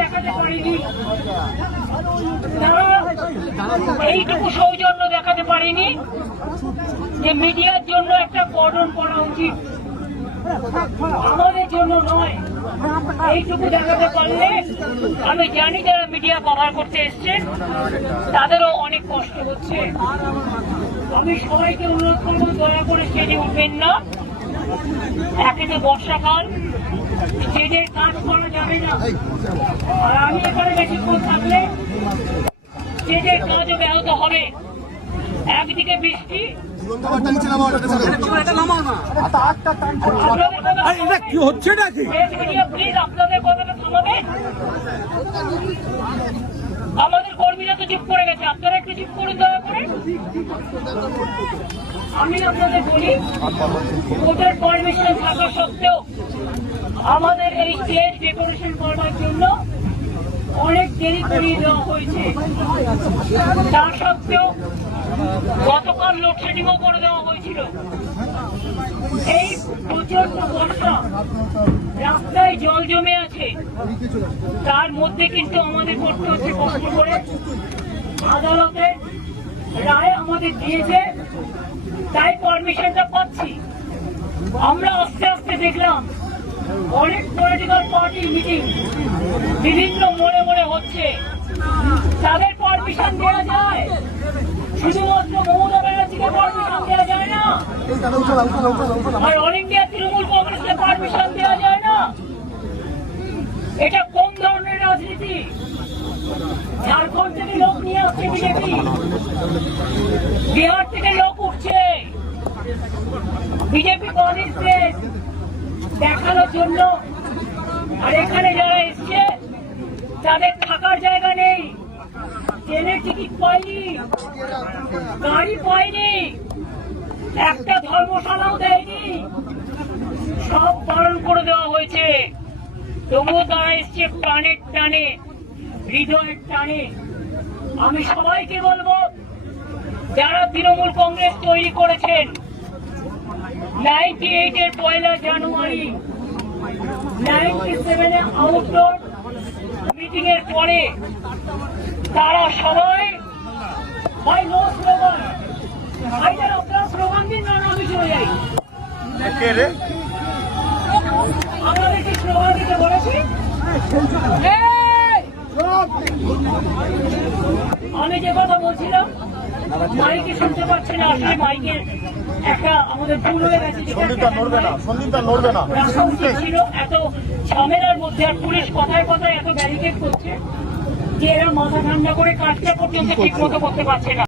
দেখাতে পারেনি, তারা এইটুকু সৌজন্য দেখাতে পারেনি যে মিডিয়ার জন্য একটা কর্ডন করা উচিত, আমাদের জন্য নয়। এইটুকু দেখাতে পারলে আমি জানি যারা মিডিয়া কভার করতে এসছেন তাদেরও অনেক কষ্ট হচ্ছে। আমি সবাইকে অনুরোধ করবো দয়া করে স্টেজে উঠবেন না। একে তো বর্ষাকাল, স্টেজের কাজ করা যাবে না, আর আমি এখানে বেশিক্ষণ থাকলে স্টেজের কাজও ব্যাহত হবে। একদিকে বৃষ্টি, কি হচ্ছে নাকি প্লিজ আপনাদের কথাটা থামাবেন। আমাদের কর্মীরা তো চুপ করে গেছে, আপনারা একটু চুপ করুন দয়া করে। আমি আপনাদের বলি, কোর্টের পারমিশন থাকা সত্ত্বেও আমাদের এই স্টেজ ডেকোরেশন করবার জন্য অনেক দেরি করিয়ে দেওয়া হয়েছে। তা সত্ত্বেও গতকাল লোডশেডিংও করে দেওয়া হয়েছিল। এই প্রচন্ড বর্ষা, রাস্তায় জল জমে আছে, তার মধ্যে কিন্তু আমাদের করতে হচ্ছে কষ্ট করে। আদালতে রায় আমাদের দিয়েছে, তাই পারমিশনটা পাচ্ছি। আমরা আস্তে আস্তে দেখলাম অনেক পলিটিক্যাল পার্টি মিটিং বিভিন্ন মোড়ে মোড়ে হচ্ছে, তাদের পারমিশন দেওয়া যায়, শুধুমাত্র মমতা ব্যানার্জিকে পারমিশন দেওয়া যায় না, আর অল ইন্ডিয়া তৃণমূল কংগ্রেসকে পারমিশন দেওয়া যায় না। এটা কোন ধরনের রাজনীতি? ঝাড়খণ্ড থেকে লোক নিয়ে আসছে বিজেপি, বিহার থেকে লোক উঠছে বিজেপি কংগ্রেসকে দেখানোর জন্য, আর এখানে যারা এসছে তাদের থাকার জায়গা নেই, ট্রেনের টিকিট পায়নি, গাড়ি পায়নি, একটা ধর্মশালাও দেয়নি, সব পালন করে দেওয়া হয়েছে। তবুও তারা এসছে প্রাণের টানে, হৃদয়ের টানে। আমি সবাইকে বলবো, যারা তৃণমূল কংগ্রেস তৈরি করেছেন 98 এর 1 জানুয়ারি, 97 এ আউটডোর মিটিং এর পরে তারা সবাই ভাই নো স্লোগান, ভাইদের আপনারা স্লোগান দিন না, আমি চলে যাই। আমাদের কি স্লোগান দিতে বলেছি? আমি যে কথা বলছিলাম মাইকে শুনতে পাচ্ছি না, আসলে মাইকের একটা আমাদের ভুল হয়ে গেছে, ছিল এত ঝামেলার মধ্যে, আর পুলিশ কথায় কথায় এত ব্যারিকেড করছে যে এরা মাথা ঠান্ডা করে কাজটা পর্যন্ত ঠিক মতো করতে পারছে না।